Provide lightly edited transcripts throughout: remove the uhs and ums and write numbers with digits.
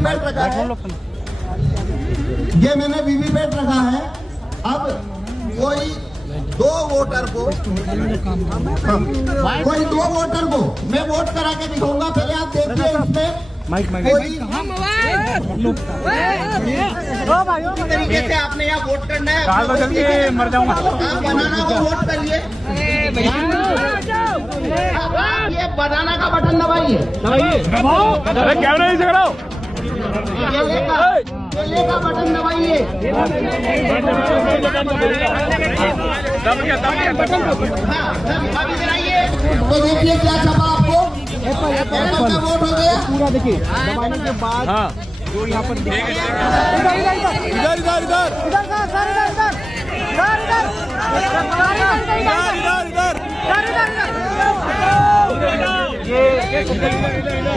VVPAT रखा है, ये मैंने वीवीपैट रखा है। अब कोई दो वोटर को मैं वोट करा के दिखाऊंगा, पहले आप देखिए इसमें तरीके से आपने यहाँ वोट करना है। मर जाऊंगा, आप बनाना को वोट करिए, ये बनाना का बटन दबाइए, कैमरा नहीं झगड़ाओ, केले का बटन दबाइए, तो देखिए क्या छपा आपको, एप्पल का वोट हो गया पूरा। देखिए दबाने के बाद जो यहाँ पर इधर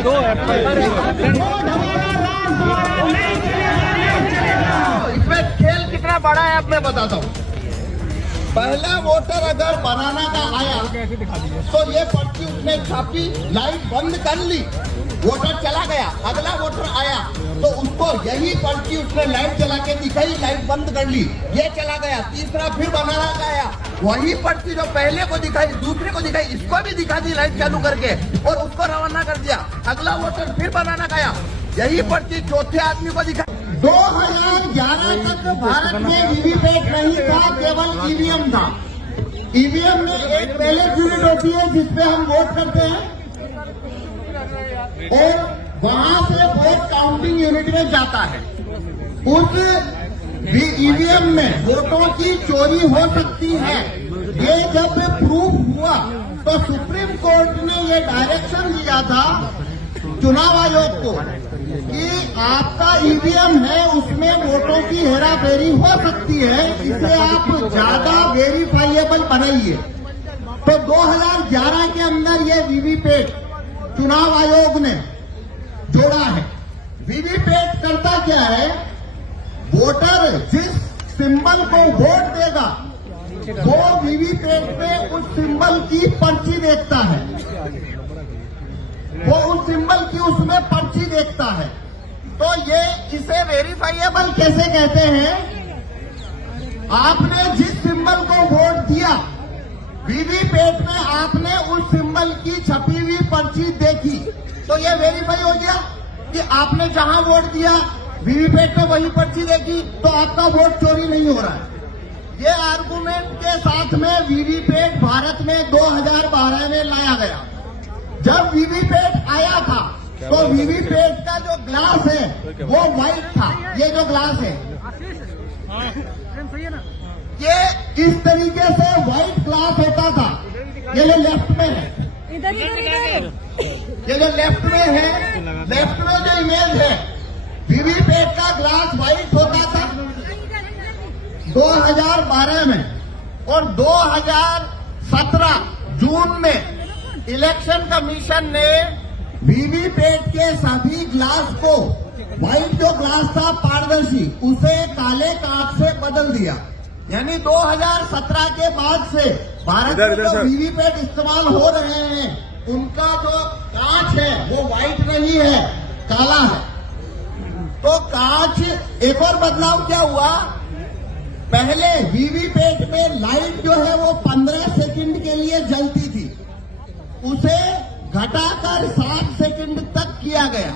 दो एप्पल। इसमें खेल कितना बड़ा है अब मैं बताता हूँ। पहला वोटर अगर बनाना का आया तो ये पर्ची उसने छापी, लाइट बंद कर ली, वोटर चला गया। अगला वोटर आया तो उसको यही पर्ची उसने लाइट जला के दिखाई, लाइट बंद कर ली, ये चला गया। तीसरा फिर बनाना का आया, वही पर्ची जो पहले को दिखाई, दूसरे को दिखाई, इसको भी दिखा दी लाइट चालू करके और उसको रवाना कर दिया। अगला वोटर फिर बनाना का आया, यही पर्ची चौथे आदमी को दिखाई। 2011 तक भारत में वीवीपैट नहीं था, केवल ईवीएम था। ईवीएम में एक बैलेट यूनिट होती है जिसपे हम वोट करते हैं और वहां से वोट काउंटिंग यूनिट में जाता है। उस ईवीएम में वोटों की चोरी हो सकती है। ये जब प्रूफ हुआ तो सुप्रीम कोर्ट ने ये डायरेक्शन दिया था चुनाव आयोग को कि आपका ईवीएम है, उसमें वोटों की हेराफेरी हो सकती है, इसे आप ज्यादा वेरीफाइएबल बनाइए। तो 2011 के अंदर ये वीवीपैट चुनाव आयोग ने जोड़ा है। वीवीपैट करता क्या है, वोटर जिस सिंबल को वोट देगा वो वीवीपैट में उस सिंबल की पर्ची देखता है, वो उस सिंबल की उसमें पर्ची देखता है। तो ये इसे वेरीफाइएबल कैसे कहते हैं, आपने जिस सिंबल को वोट दिया वीवीपैट में आपने उस सिंबल की छपी हुई पर्ची देखी तो ये वेरीफाई हो गया कि आपने जहां वोट दिया वीवीपैट में वही पर्ची देखी तो आपका वोट चोरी नहीं हो रहा है। ये आर्गुमेंट के साथ में वीवीपैट भारत में 2012 में लाया गया। जब वीवीपैट आया था तो वीवीपैट का जो ग्लास है वो व्हाइट था, ये जो ग्लास है ये इस तरीके से व्हाइट ग्लास होता था। ये जो लेफ्ट में है, ये जो लेफ्ट में है, लेफ्ट में जो इमेज है वीवीपैट का ग्लास व्हाइट होता था 2012 में। और 2017 जून में इलेक्शन कमीशन ने वीवीपैट के सभी ग्लास को, व्हाइट जो ग्लास था पारदर्शी, उसे काले कांच से बदल दिया। यानी 2017 के बाद से भारत में जो वीवीपैट इस्तेमाल हो रहे हैं उनका जो कांच है वो व्हाइट नहीं है, काला है। तो कांच, एक और बदलाव क्या हुआ, पहले वीवीपैट में लाइट जो है वो 15 सेकंड के लिए जलती थी, उसे घटाकर 7 सेकंड तक किया गया।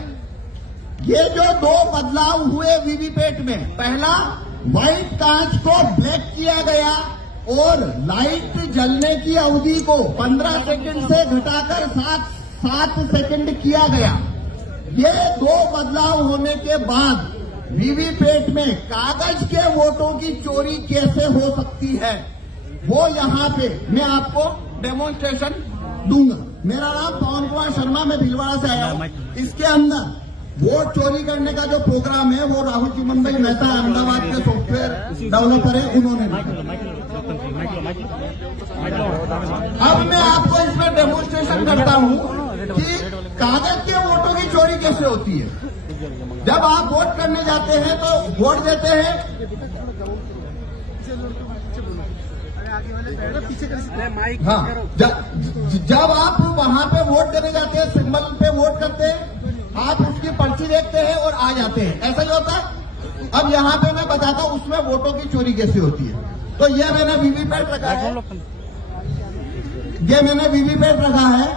ये जो दो बदलाव हुए वीवीपैट में, पहला व्हाइट कांच को ब्लैक किया गया और लाइट जलने की अवधि को 15 सेकंड से घटाकर 7 सेकंड किया गया। ये दो बदलाव होने के बाद वीवीपैट में कागज के वोटों की चोरी कैसे हो सकती है वो यहाँ पे मैं आपको डेमोन्स्ट्रेशन दूंगा। मेरा नाम पवन कुमार शर्मा, मैं भीलवाड़ा से आया हूँ। इसके अंदर वोट चोरी करने का जो प्रोग्राम है वो राहुल चिमन भाई मेहता अहमदाबाद के सॉफ्टवेयर डेवलपर है, उन्होंने। अब मैं आपको इसमें डेमोन्स्ट्रेशन करता हूँ कि कागज के वोटों की चोरी कैसे होती है। जब आप वोट करने जाते हैं तो वोट देते हैं, हाँ, जब आप वहां पे वोट देने जाते हैं, सिंबल पे वोट करते हैं, आप उसकी पर्ची देखते हैं और आ जाते हैं, ऐसा ही होता है। अब यहाँ पे मैं बताता हूँ उसमें वोटों की चोरी कैसे होती है। तो ये मैंने वीवीपैट रखा है, ये मैंने वीवीपैट रखा है।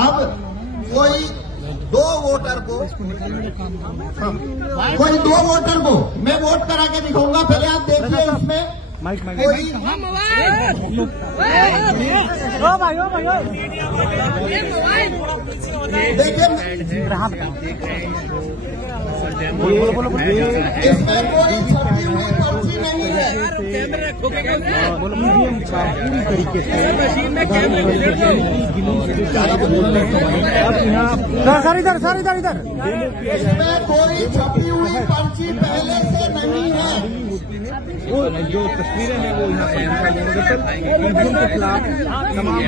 अब कोई दो वोटर को मैं वोट करा के दिखाऊंगा। पहले आप देखिए इसमें कोई इसमें कोई छपी हुई पर्ची नहीं है। सर इधर इसमें कोई छपी हुई पर्ची पहले से नहीं है। वो जो तस्वीरें हैं वो यहाँ पर के खिलाफ तमाम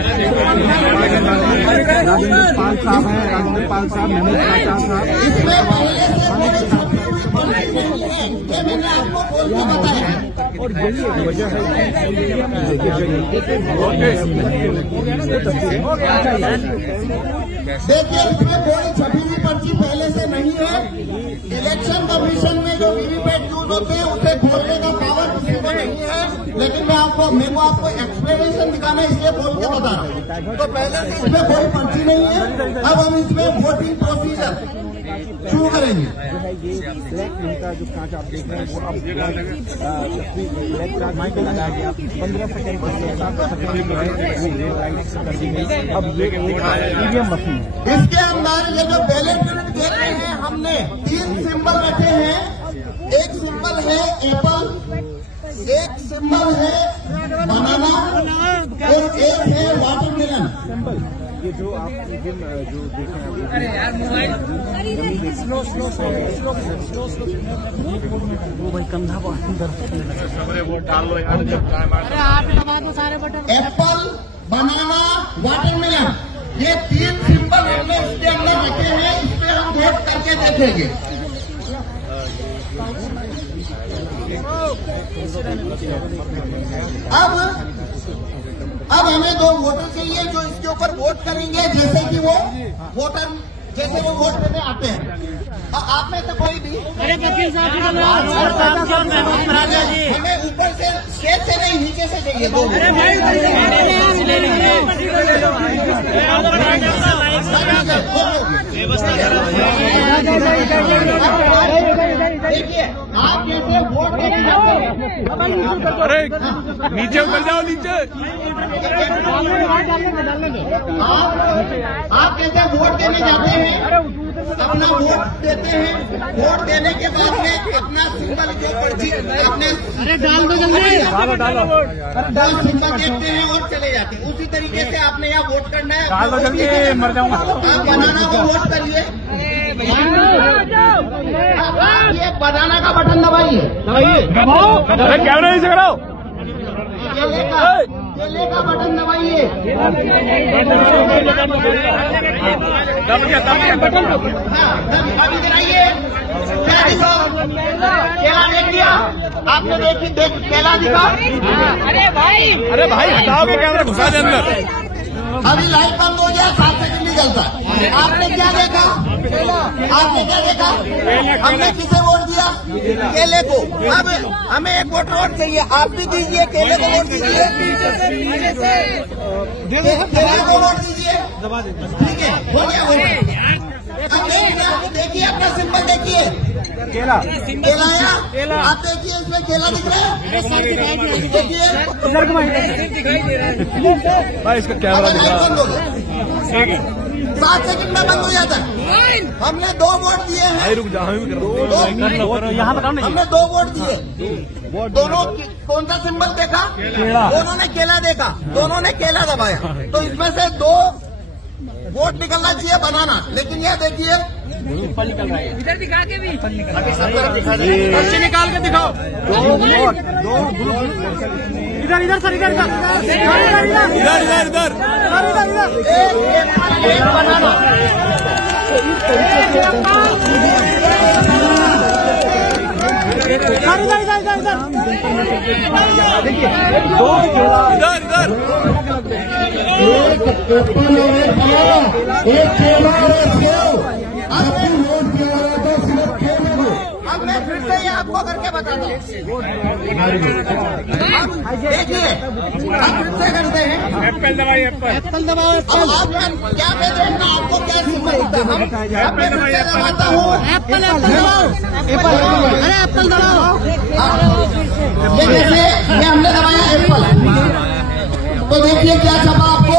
राजेंद्र पाल साहब हैं, राजेंद्र पाल साहब, महमूद खाचा साहब, इसमें पहले से कोई छपी हुई पर्ची नहीं है, ये मैंने आपको बोल के बताया। और यही वजह है देखिए इसमें कोई छपी हुई पर्ची पहले से नहीं है। इलेक्शन कमीशन में जो वीवीपैट यूज होते हैं उसे बोलने का पावर किसी को नहीं है, लेकिन मेरे को आपको एक्सप्लेनेशन दिखाना है, इसलिए बोल के बता रहा हूँ। तो पहले से इसमें कोई पर्ची नहीं है। अब हम इसमें वोटिंग प्रोसीजर शुरू करेंगे। ये ब्लैक का जो कांच आप देख रहे हैं वो अब ब्लैक कांच लगाया गया 15 सेकंड कर दी गई। अब ये ईवीएम मशीन है, इसके अंदर ये जो बैलेट देख रहे हैं हमने 3 सिंबल रखे हैं। एक सिंबल है एप्पल, एक सिंबल है बनाना और एक है वाटरमेलन। ये जो आप जो देखें अरे यार मोबाइल स्लो वो भाई कंधा को वोट डाल लो यार, जब टाइम अरे आप लगा दो सारे बटन। एप्पल, बनाना, वाटरमेलन, ये 3 सिंबल हमने इसके अंदर रखे हैं। इस पे हम वोट करके देखेंगे। अब हमें 2 वोटर चाहिए जो इसके ऊपर वोट करेंगे, जैसे कि वो वोट देने आते हैं। आप में से कोई भी अरे वकील साहब हमें ऊपर से स्टेज से नहीं नीचे से चाहिए 2 देखिए आप जैसे वोट देने जाते हैं। अरे नीचे उतर जाओ, नीचे आप जैसे वोट देने जाते हैं, अपना वोट देते हैं। वोट देने के बाद में अपना सिंबल जो पर्ची अपने अरे डाल दो जल्दी, डाल सिंबल देखते हैं और चले जाते हैं। उसी तरीके से आपने यहाँ वोट करना है। डाल दो जल्दी, मर जाऊंगा। आप बनाना को वोट करिए। आप ये बनाना का बटन दबाइए। अरे कैमरा नहीं से कराओ। केले का बटन दबाइए। अभी गिराइए। केला देख दिया आपने, देख केला दिखा। अरे भाई हटाओ के कैमरा, घुसा दे अंदर। अभी लाइट बंद हो गया, 7 सेकंड निकलता है। आपने क्या देखा? हमने किसे वोट दिया? केले को। अब हमें एक वोट चाहिए, आप भी दीजिए। केले को वोट दीजिए, केले को वोट दीजिए। ठीक है, हो गया। देखिए अपना सिंबल देखिए, केला आया। आप देखिए इसमें केला दिख रहा है। देखिए भाई इसका कैमरा दिख रहा बंद हो गया, 7 सेकंड में बंद हो जाता है। हमने 2 वोट दिए हैं। रुक जाओ, यहाँ बताओ ना। हमने 2 वोट दिए। दोनों कौन सा सिंबल देखा? दोनों ने केला देखा, दोनों ने केला दबाया। तो इसमें से 2 वोट निकलना चाहिए बनाना। लेकिन यह देखिए इधर दिखा के भी पर्ची निकाल के दिखाओ। 2 इधर सर, इधर एक बनाना। देखिए 2 इधर एक केला और एक सेव। वोट किया तो सिर्फ अब मैं फिर से ये आपको करके बताता हूँ। देखिए हम फिर से करते हैं। एप्पल दबाओ एप्पल दबाओ। अब आप क्या मैं देखना आपको क्या सिंबल दिखता है। मैं फिर से दबाता हूँ। एप्पल दबाओ। अरे एप्पल दबाओ। ये जैसे ये हमने दबाया एप्पल, तो देखिए क्या छपा आपको,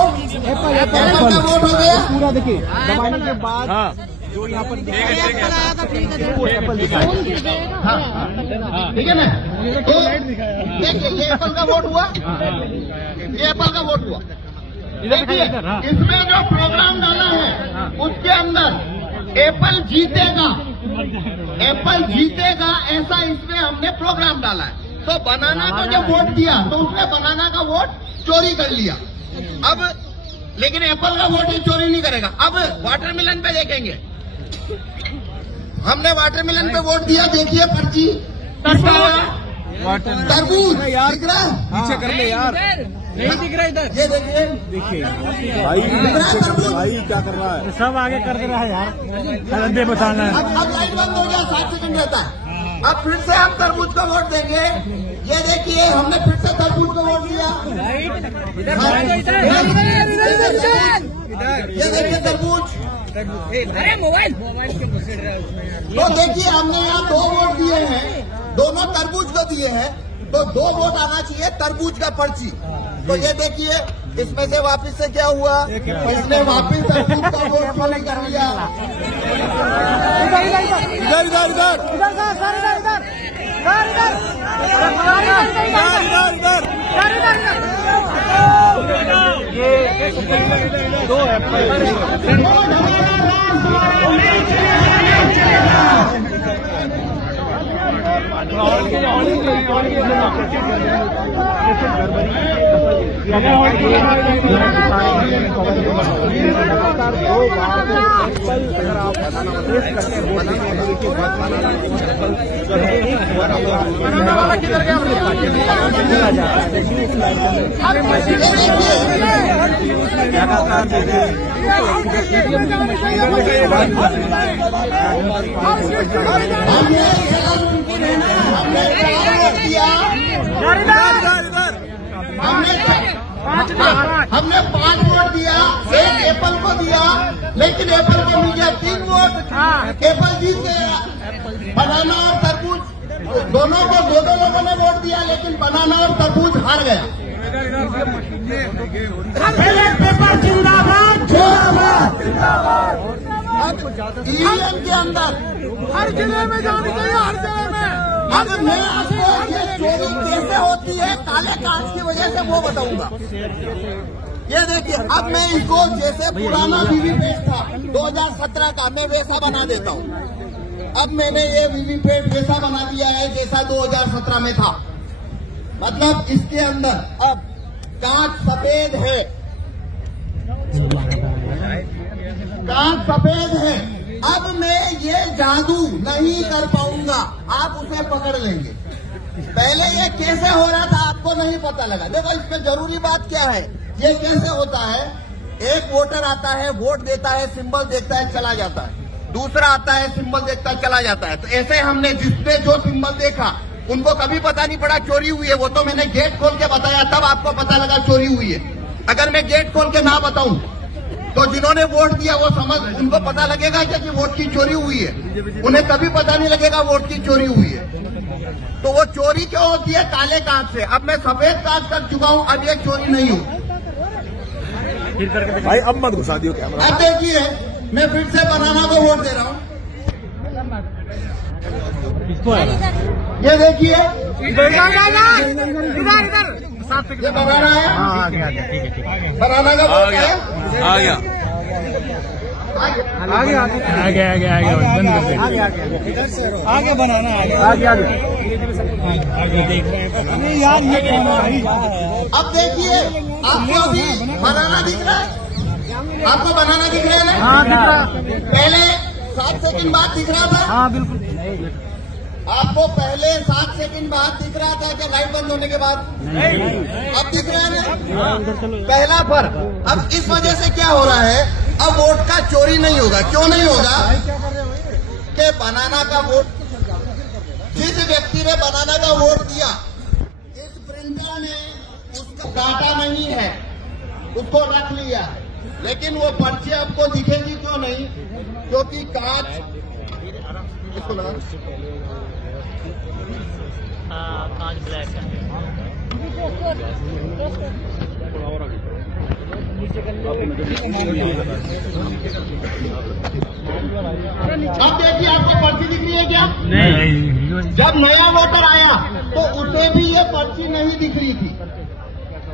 एप्पल का वोट हो गया पूरा। देखिए दबाने के बाद जो यहाँ पर ठीक है ना। तो देखिए ये एप्पल का वोट हुआ, ये एप्पल का वोट हुआ। देखिए इसमें जो प्रोग्राम डाला है उसके अंदर एप्पल जीतेगा, एप्पल जीतेगा ऐसा इसमें हमने प्रोग्राम डाला है। तो बनाना को जब वोट दिया तो उसने बनाना का वोट चोरी कर लिया। अब लेकिन एप्पल का वोट ये चोरी नहीं करेगा। अब वाटरमेलन पे देखेंगे, हमने वाटरमेलन पे वोट दिया। देखिए पर्ची तरबूज दिख रहा है, पीछे कर ले यार, नहीं दिख रहा इधर। ये देखिए भाई क्या कर रहा है, सब आगे कर दे रहा है यार, धंधे बताना है। अब लाइट बंद हो गया, 7 सेकंड रहता है। अब फिर से हम तरबूज को वोट देंगे। ये देखिए हमने फिर से तरबूज को वोट दिया। ये देखिए तरबूज। अरे मोबाइल तो देखिए हमने यहाँ 2 वोट दिए हैं, दोनों तरबूज को दिए हैं, तो 2 वोट आना चाहिए तरबूज का पर्ची। तो ये देखिए इसमें से वापस से क्या हुआ, इसने वापस तरबूज का वोट चोरी कर लिया। इधर इधर इधर इधर दो एप्पल हमने 5 वोट दिया, 1 एप्पल को दिया, लेकिन एप्पल को मिल गया 3 वोट। एप्पल जीत गया। बनाना और तरबूज दोनों को 2 लोगों ने वोट दिया, लेकिन बनाना और तरबूज हार गया। पेपर जिंदाबाद जिंदाबाद। ईवीएम के अंदर हर जिले में जानी चाहिए, हर जिले में। अब मैं आपको ये चोरी कैसे होती है काले कांच की वजह से वो बताऊंगा। ये देखिए अब मैं इसको जैसे पुराना वीवीपैट था 2017 का, मैं वैसा बना देता हूँ। अब मैंने ये वीवीपैट वैसा बना दिया है जैसा 2017 में था। मतलब इसके अंदर अब कांच सफेद है, कांच सफेद है। अब मैं ये जादू नहीं कर पाऊंगा, आप उसे पकड़ लेंगे। पहले ये कैसे हो रहा था आपको नहीं पता लगा। देखो इसमें जरूरी बात क्या है, ये कैसे होता है, एक वोटर आता है, वोट देता है, सिंबल देखता है, चला जाता है। दूसरा आता है, सिंबल देखता है, चला जाता है। तो ऐसे हमने जिसने जो सिंबल देखा उनको कभी पता नहीं पड़ा चोरी हुई है। वो तो मैंने गेट खोल के बताया, तब आपको पता लगा चोरी हुई है। अगर मैं गेट खोल के ना बताऊं तो जिन्होंने वोट दिया वो समझ, उनको पता लगेगा कि वोट की चोरी हुई है, उन्हें कभी पता नहीं लगेगा वोट की चोरी हुई है। तो वो चोरी क्यों होती है, काले कांच से। अब मैं सफेद कांच कर चुका हूं, अब ये चोरी नहीं होगी। भाई अब मत घुसा दियो कैमरा। अब देखिए मैं फिर से बनाना को वोट दे रहा हूं। ये देखिए इधर ये बनाना है, बनाना का वोट है। आ गया बंद कर दे। आगे बनाना आगे यार ये अब देखिए आपको अभी बनाना दिख रहा है, आपको बनाना दिख रहा है ना? हाँ दिख रहा। पहले 7 सेकंड बाद दिख रहा था। हाँ बिल्कुल। आपको पहले 7 सेकंड बाद दिख रहा था क्या लाइट बंद होने के बाद? अब दिख रहा है ना? पहला फर्क। अब इस वजह से क्या हो रहा है, अब वोट का चोरी नहीं होगा। क्यों नहीं होगा? कि बनाना का वोट, जिस व्यक्ति ने बनाना का वोट दिया, इस प्रिंटर ने उसका डाटा नहीं है, उसको रख लिया, लेकिन वो पर्ची आपको दिखेगी क्यों नहीं? क्योंकि कांच ब्लैक है। अब देखिए, आपकी पर्ची दिख रही है क्या? नहीं। जब नया वोटर आया तो उसे भी ये पर्ची नहीं दिख रही थी,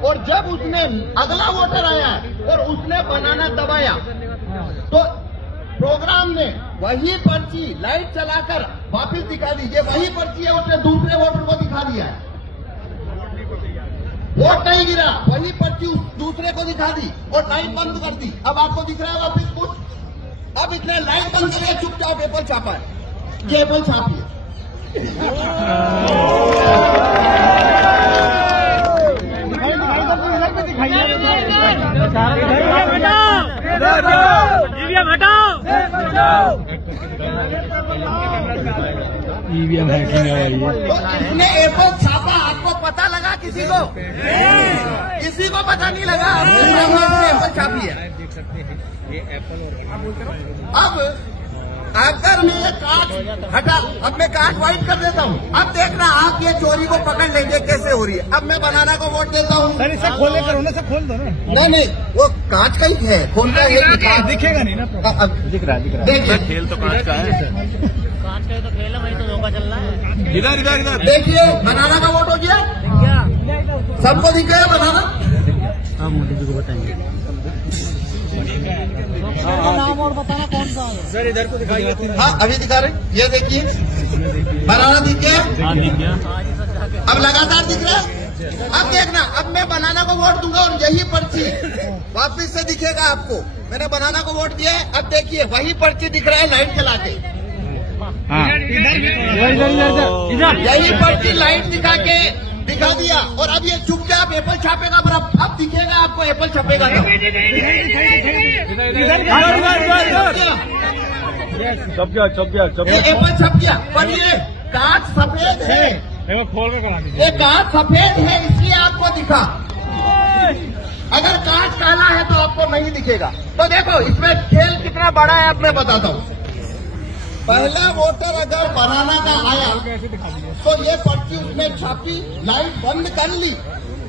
और जब उसने अगला वोटर आया और उसने बनाना दबाया तो प्रोग्राम ने वही पर्ची लाइट चलाकर वापस दिखा दी। ये वही पर्ची है, उसने दूसरे वोटर को दिखा दिया है। वोट नहीं गिरा, वही पर्ची दूसरे को दिखा दी और लाइट बंद कर दी। अब आपको दिख रहा है वापिस कुछ? अब इसने लाइट बंद करके चुपचाप एप्पल छापा है। ये एप्पल छापी है। ईवीएम हैकिंग है भाई। तो इसने एप्पल छापा, आपको पता लगा? किसी को पता नहीं लगा। एप्पल छापी है। अब अगर मैं ये कांच हटा, अब मैं कांच व्हाइट कर देता हूँ। अब देखना आप ये चोरी को पकड़ लेंगे कैसे हो रही है। अब मैं बनाना को वोट देता हूँ। सर इसे खोले करो ना, सब खोल दो ना। नहीं, वो कांच का ही है, खोलना ये दिखेगा नहीं ना। अब दिख रहा है। देखिए, खेल तो कांच का है। कांच का ही तो खेल है, वही तो धोखा चल रहा है। इधर देखिए, बनाना का वोट हो गया। सबको दिख गया बनाना। हाँ, मोदी जी को बताएंगे। नाम और बताना कौन सा है? सर इधर को दिखाइए। हाँ, अभी दिखा रहे। ये देखिए, बनाना दिख गया। हाँ, दिख गया। अब लगातार दिख रहा है। अब देखना, अब मैं बनाना को वोट दूंगा और यही पर्ची वापिस से दिखेगा आपको। मैंने बनाना को वोट दिया है। अब देखिए, वही पर्ची दिख रहा है लाइट चला के। यही पर्ची लाइट दिखा दिया और अब ये चुपचाप एप्पल छापेगा। पर अब दिखेगा आपको एप्पल छपेगा। छप गया। एप्पल छप गया, पर ये कांच सफेद है। ये कांच सफेद है, इसलिए आपको दिखा। अगर कांच काला है तो आपको नहीं दिखेगा। तो देखो, इसमें खेल कितना बड़ा है, अब मैं बताता हूँ। पहला वोटर अगर बनाना का आया तो ये पर्ची उसने छापी, लाइट बंद कर ली,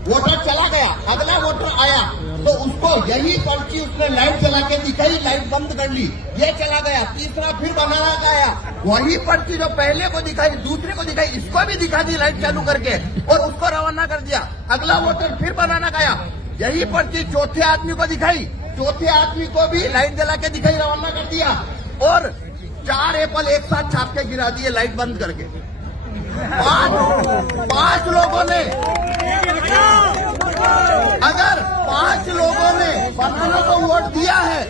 वोटर चला गया। अगला वोटर आया तो उसको यही पर्ची उसने लाइट चला के दिखाई, लाइट बंद कर ली, ये चला गया। तीसरा फिर बनाना का आया, वही पर्ची जो पहले को दिखाई, दूसरे को दिखाई, इसको भी दिखा दी लाइट चालू करके और उसको रवाना कर दिया। अगला वोटर फिर बनाना का आया, यही पर्ची चौथे आदमी को दिखाई, चौथे आदमी को भी लाइट जला के दिखाई, रवाना कर दिया और 4 एप्पल एक साथ छाप के गिरा दिए लाइट बंद करके। पांच लोगों ने, अगर 5 लोगों ने बनाना को वोट दिया है,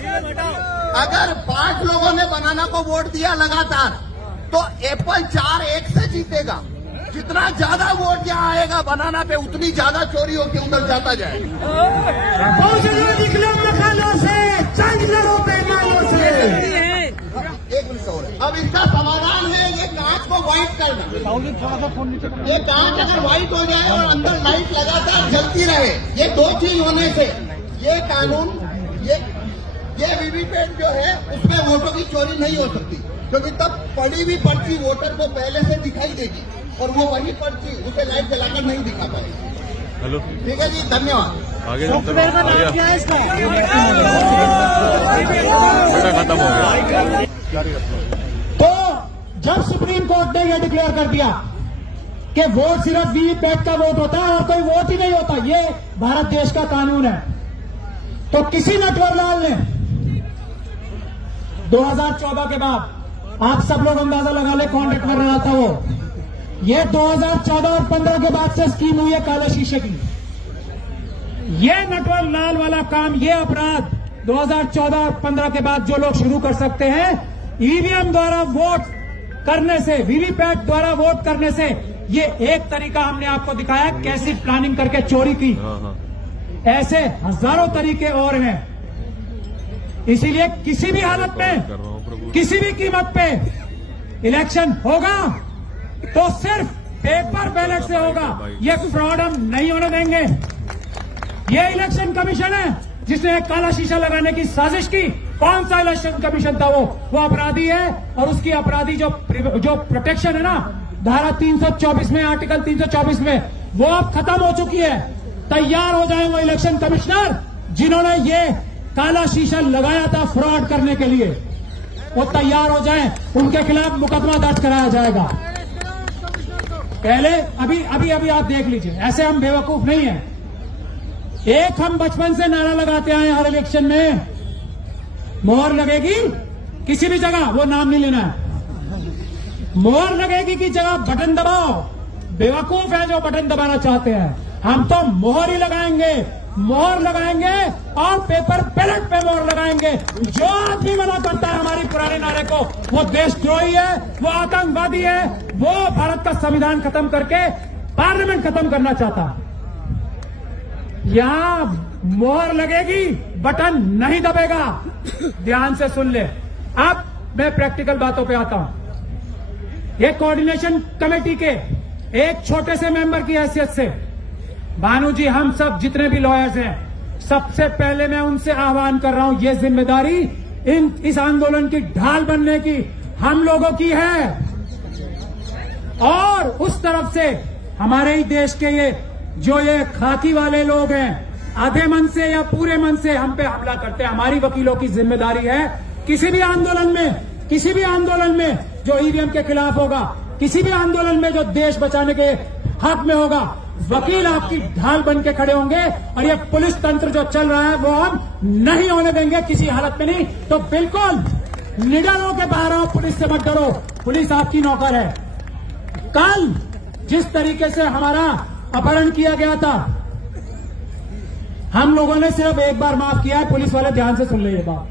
अगर 5 लोगों ने बनाना को वोट दिया लगातार, तो एप्पल 4-1 से जीतेगा। जितना ज्यादा वोट यहाँ आएगा बनाना पे, उतनी ज्यादा चोरी होकर उधर जाता जाएगा। एक मिनट और, अब इसका समाधान है ये कांच को व्हाइट करना। ये कांच अगर व्हाइट हो जाए और अंदर लाइट लगातार जलती रहे, ये 2 चीज होने से ये कानून, ये वीवीपैट जो है उसमें वोटों की चोरी नहीं हो सकती, क्योंकि तब पड़ी हुई पर्ची वोटर को पहले से दिखाई देगी और वो वही पर्ची उसे लाइट जलाकर नहीं दिखा पाएगी। हेलो, ठीक है जी, धन्यवाद। आगे सॉफ्टवेयर का नाम क्या है इसका? खत्म हो गया। तो जब सुप्रीम कोर्ट ने यह डिक्लेयर कर दिया कि वोट सिर्फ वीवीपैट का वोट होता है और कोई वोट ही नहीं होता, ये भारत देश का कानून है, तो किसी नटवरलाल ने 2014 के बाद, आप सब लोग अंदाजा लगा ले कौन नटवरलाल था वो, ये 2014 और 15 के बाद से स्कीम हुई है काले शीशे की। ये नटवरलाल वाला काम, ये अपराध 2014 और 15 के बाद जो लोग शुरू कर सकते हैं, ईवीएम द्वारा वोट करने से, वीवीपैट द्वारा वोट करने से, ये एक तरीका हमने आपको दिखाया कैसी प्लानिंग करके चोरी की। ऐसे हजारों तरीके और हैं। इसीलिए किसी भी हालत में, किसी भी कीमत पे इलेक्शन होगा तो सिर्फ पेपर बैलेट से होगा। ये फ्रॉड हम नहीं होने देंगे। ये इलेक्शन कमीशन है जिसने एक काला शीशा लगाने की साजिश की। कौन सा इलेक्शन कमीशन था वो अपराधी है, और उसकी अपराधी जो प्रोटेक्शन है ना धारा 324 में, आर्टिकल 324 में, वो अब खत्म हो चुकी है। तैयार हो जाए वो इलेक्शन कमिश्नर जिन्होंने ये काला शीशा लगाया था फ्रॉड करने के लिए, वो तैयार हो जाएं, उनके खिलाफ मुकदमा दर्ज कराया जाएगा। पहले अभी आप देख लीजिए, ऐसे हम बेवकूफ नहीं हैं। एक हम बचपन से नारा लगाते आए हर इलेक्शन में, मोहर लगेगी किसी भी जगह, वो नाम नहीं लेना है, मोहर लगेगी की जगह बटन दबाओ। बेवकूफ है जो बटन दबाना चाहते हैं। हम तो मोहर ही लगाएंगे, मोहर लगाएंगे और पेपर बैलेट पे मोहर लगाएंगे। जो आदमी मना करता है हमारी पुराने नारे को, वो देशद्रोही है, वो आतंकवादी है, वो भारत का संविधान खत्म करके पार्लियामेंट खत्म करना चाहता है। यहां मोहर लगेगी, बटन नहीं दबेगा। ध्यान से सुन ले। अब मैं प्रैक्टिकल बातों पे आता हूं। ये कोऑर्डिनेशन कमेटी के एक छोटे से मेंबर की हैसियत से भानु जी, हम सब जितने भी लॉयर्स हैं, सबसे पहले मैं उनसे आह्वान कर रहा हूं, ये जिम्मेदारी इस आंदोलन की ढाल बनने की हम लोगों की है। और उस तरफ से हमारे ही देश के ये खाकी वाले लोग हैं, आधे मन से या पूरे मन से हम पे हमला करते हैं। हमारी वकीलों की जिम्मेदारी है किसी भी आंदोलन में जो ईवीएम के खिलाफ होगा, किसी भी आंदोलन में जो देश बचाने के हक में होगा, वकील आपकी ढाल बन के खड़े होंगे। और ये पुलिस तंत्र जो चल रहा है वो हम नहीं होने देंगे किसी हालत में। नहीं तो बिल्कुल निडर होकर बाहर आओ, पुलिस से मत डरो, पुलिस आपकी नौकर है। कल जिस तरीके से हमारा अपहरण किया गया था, हम लोगों ने सिर्फ एक बार माफ किया है। पुलिस वाले ध्यान से सुन ले, ये बात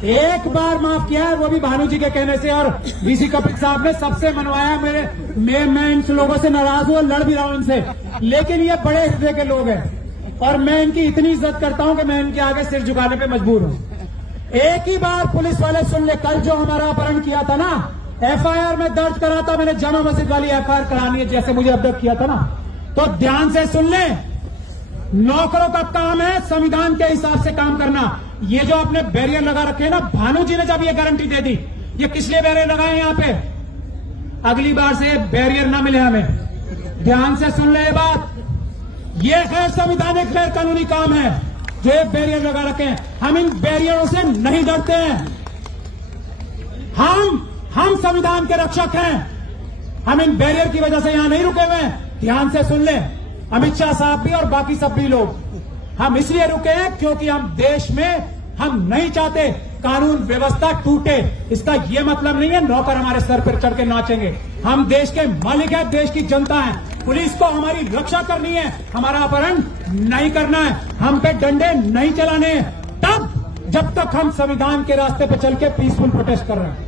एक बार माफ किया है, वो भी भानु जी के कहने से, और डीसी कपिल साहब ने सबसे मनवाया। मैं इन लोगों से नाराज हूं, लड़ भी रहा हूं इनसे, लेकिन ये बड़े हृदय के लोग हैं और मैं इनकी इतनी इज्जत करता हूं कि मैं इनके आगे सिर झुकाने पे मजबूर हूं। एक ही बार पुलिस वाले सुन ले, कल जो हमारा अपहरण किया था ना, एफआईआर में दर्ज करा था मैंने, जामा मस्जिद वाली एफआईआर करानी है जैसे मुझे अवगत किया था ना, तो ध्यान से सुन ले। नौकरों का काम है संविधान के हिसाब से काम करना। ये जो आपने बैरियर लगा रखे हैं ना, भानु जी ने जब ये गारंटी दे दी, ये किस लिए बैरियर लगाए यहां पे, अगली बार से बैरियर ना मिले हमें। ध्यान से सुन ले ये बात, ये गैर संवैधानिक गैर कानूनी काम है जो ये बैरियर लगा रखे हैं। हम इन बैरियरों से नहीं डरते हैं। हम संविधान के रक्षक हैं। हम इन बैरियर की वजह से यहां नहीं रुके हुए हैं। ध्यान से सुन ले, अमित शाह साहब भी और बाकी सब भी लोग, हम इसलिए रुके हैं क्योंकि हम देश में हम नहीं चाहते कानून व्यवस्था टूटे। इसका यह मतलब नहीं है नौकर हमारे सर पर चढ़ के नाचेंगे। हम देश के मालिक हैं, देश की जनता है। पुलिस को हमारी रक्षा करनी है, हमारा अपहरण नहीं करना है, हम पे डंडे नहीं चलाने हैं, तब जब तक हम संविधान के रास्ते पर चल के पीसफुल प्रोटेस्ट कर रहे हैं।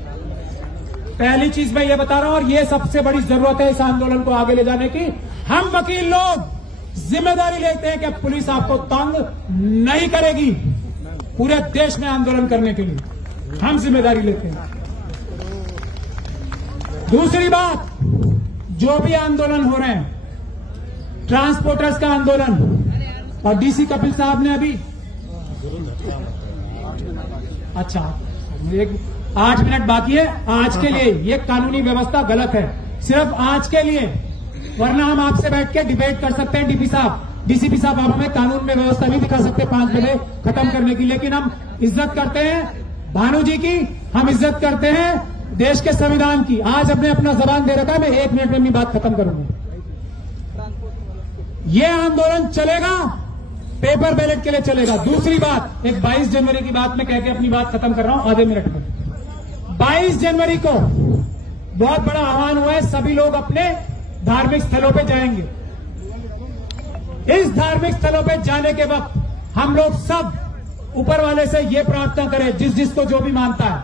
पहली चीज मैं ये बता रहा हूं, और ये सबसे बड़ी जरूरत है इस आंदोलन को आगे ले जाने की। हम वकील लोग जिम्मेदारी लेते हैं कि पुलिस आपको तंग नहीं करेगी। पूरे देश में आंदोलन करने के लिए हम जिम्मेदारी लेते हैं। दूसरी बात, जो भी आंदोलन हो रहे हैं, ट्रांसपोर्टर्स का आंदोलन, और डीसी कपिल साहब ने अभी 8 मिनट बाकी है। आज के लिए ये कानूनी व्यवस्था गलत है, सिर्फ आज के लिए, वरना हम आपसे बैठ के डिबेट कर सकते हैं। डीसीपी साहब आप हमें कानून में व्यवस्था भी दिखा सकते हैं 5 बजे खत्म करने की, लेकिन हम इज्जत करते हैं भानु जी की, हम इज्जत करते हैं देश के संविधान की। आज हमने अपना जबान दे रखा है, मैं 1 मिनट में अपनी बात खत्म करूंगा। ये आंदोलन चलेगा, पेपर बैलेट के लिए चलेगा। दूसरी बात, एक 22 जनवरी की बात में कह के अपनी बात खत्म कर रहा हूं आधे मिनट में। 22 जनवरी को बहुत बड़ा आह्वान हुआ है, सभी लोग अपने धार्मिक स्थलों पे जाएंगे। इस धार्मिक स्थलों पे जाने के वक्त हम लोग सब ऊपर वाले से ये प्रार्थना करें, जिसको जो भी मानता है,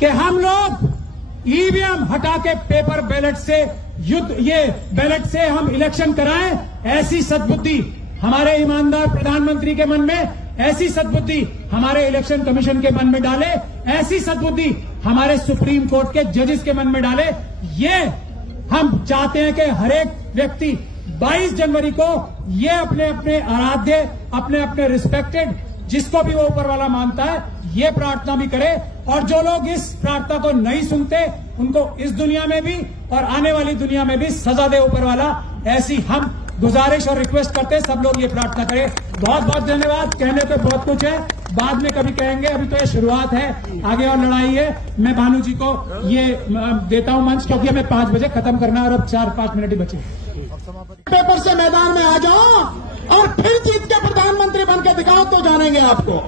कि हम लोग ईवीएम हटा के पेपर बैलेट से बैलेट से हम इलेक्शन कराएं। ऐसी सद्बुद्धि हमारे ईमानदार प्रधानमंत्री के मन में ऐसी सद्बुद्धि हमारे इलेक्शन कमीशन के मन में डाले, ऐसी सद्बुद्धि हमारे सुप्रीम कोर्ट के जजेस के मन में डाले। ये हम चाहते हैं कि हर एक व्यक्ति 22 जनवरी को ये अपने अपने आराध्य, अपने अपने रिस्पेक्टेड, जिसको भी वो ऊपर वाला मानता है, ये प्रार्थना भी करे। और जो लोग इस प्रार्थना को नहीं सुनते उनको इस दुनिया में भी और आने वाली दुनिया में भी सजा दे ऊपर वाला, ऐसी हम गुजारिश और रिक्वेस्ट करते हैं सब लोग ये प्रार्थना करें। बहुत बहुत धन्यवाद। कहने को बहुत कुछ है, बाद में कभी कहेंगे, अभी तो ये शुरुआत है, आगे और लड़ाई है। मैं भानु जी को ये देता हूं मंच, क्योंकि हमें 5 बजे खत्म करना है और अब 4-5 मिनट ही बचे। पेपर से मैदान में आ जाओ और फिर जीत के प्रधानमंत्री बनकर दिखाओ तो जानेंगे आपको।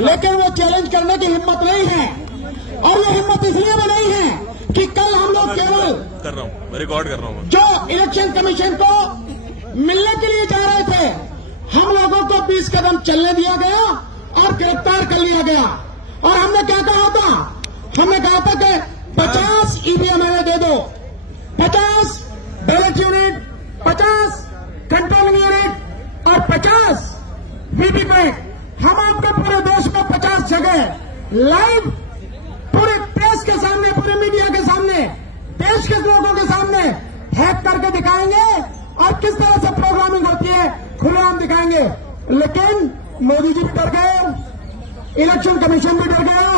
लेकिन वो चैलेंज करने की हिम्मत नहीं है, और ये हिम्मत इसलिए भी नहीं है कि कल हम लोग केवल कर रहा हूँ, रिकॉर्ड कर रहा हूँ, जो इलेक्शन कमीशन को मिलने के लिए जा रहे थे, हम लोगों को 20 कदम चलने दिया गया और गिरफ्तार कर लिया गया। और हमने क्या कहा था? हमने कहा था कि 50 ईवीएम हमें दे दो, 50 बैलेट यूनिट, 50 कंट्रोलिंग यूनिट और 50 वीवीपैट। हम आपको पूरे देश में 50 जगह लाइव पूरे प्रेस के सामने, पूरे मीडिया के सामने, देश के लोगों के सामने हैक करके दिखाएंगे और किस तरह से प्रोग्रामिंग होती है खुलेआम दिखाएंगे। लेकिन मोदी जी भी डर गए, इलेक्शन कमीशन भी डर गया।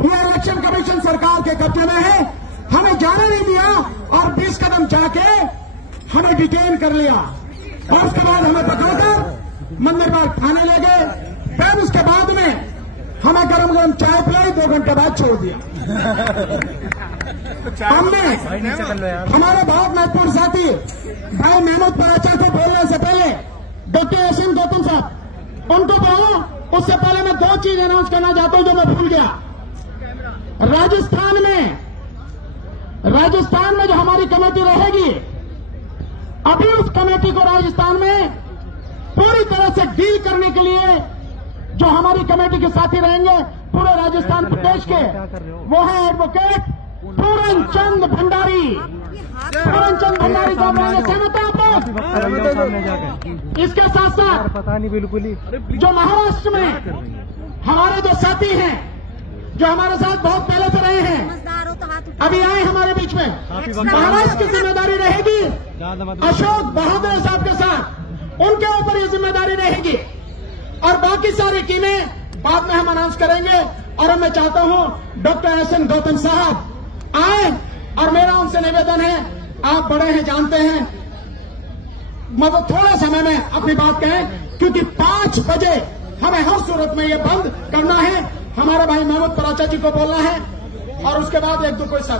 यह इलेक्शन कमीशन सरकार के कब्जे में है, हमें जाने नहीं दिया और 20 कदम जाके हमें डिटेन कर लिया और उसके बाद हमें बताकर मंदिर बाग थाने ले गए। फिर उसके बाद में हमें गरम गरम चाय पिलाई, 2 घंटे बाद छोड़ दिया। हमने हमारे बहुत महत्वपूर्ण साथी भाई महमूद पराचा को बोलने से पहले डॉक्टर एसएन गौतम साहब उनको बोलो, उससे पहले मैं 2 चीज अनाउंस करना चाहता हूं जो मैं भूल गया। राजस्थान में जो हमारी कमेटी रहेगी, अभी उस कमेटी को राजस्थान में पूरी तरह से डील करने के लिए जो हमारी कमेटी के साथी रहेंगे पूरे राजस्थान प्रदेश के, वो है एडवोकेट पूरन चंद भंडारी। पूरन चंद भंडारी साहब रहेंगे, सहमत है आप लोग? इसके साथ साथ पता नहीं बिल्कुल ही जो महाराष्ट्र में हमारे जो साथी हैं, जो हमारे साथ बहुत पहले से रहे हैं, अभी आए हमारे बीच में, महाराष्ट्र की जिम्मेदारी रहेगी अशोक बहादुर साहब के साथ, उनके ऊपर ये जिम्मेदारी रहेगी। और बाकी सारी टीमें बाद में हम अनाउंस करेंगे। और मैं चाहता हूं डॉक्टर एसएन गौतम साहब आए, और मेरा उनसे निवेदन है, आप बड़े हैं, जानते हैं, मतलब थोड़ा समय में अपनी बात कहें, क्योंकि 5 बजे हमें हर सूरत में ये बंद करना है। हमारे भाई महमूद पराचा जी को बोलना है और उसके बाद 1-2 कोई साथ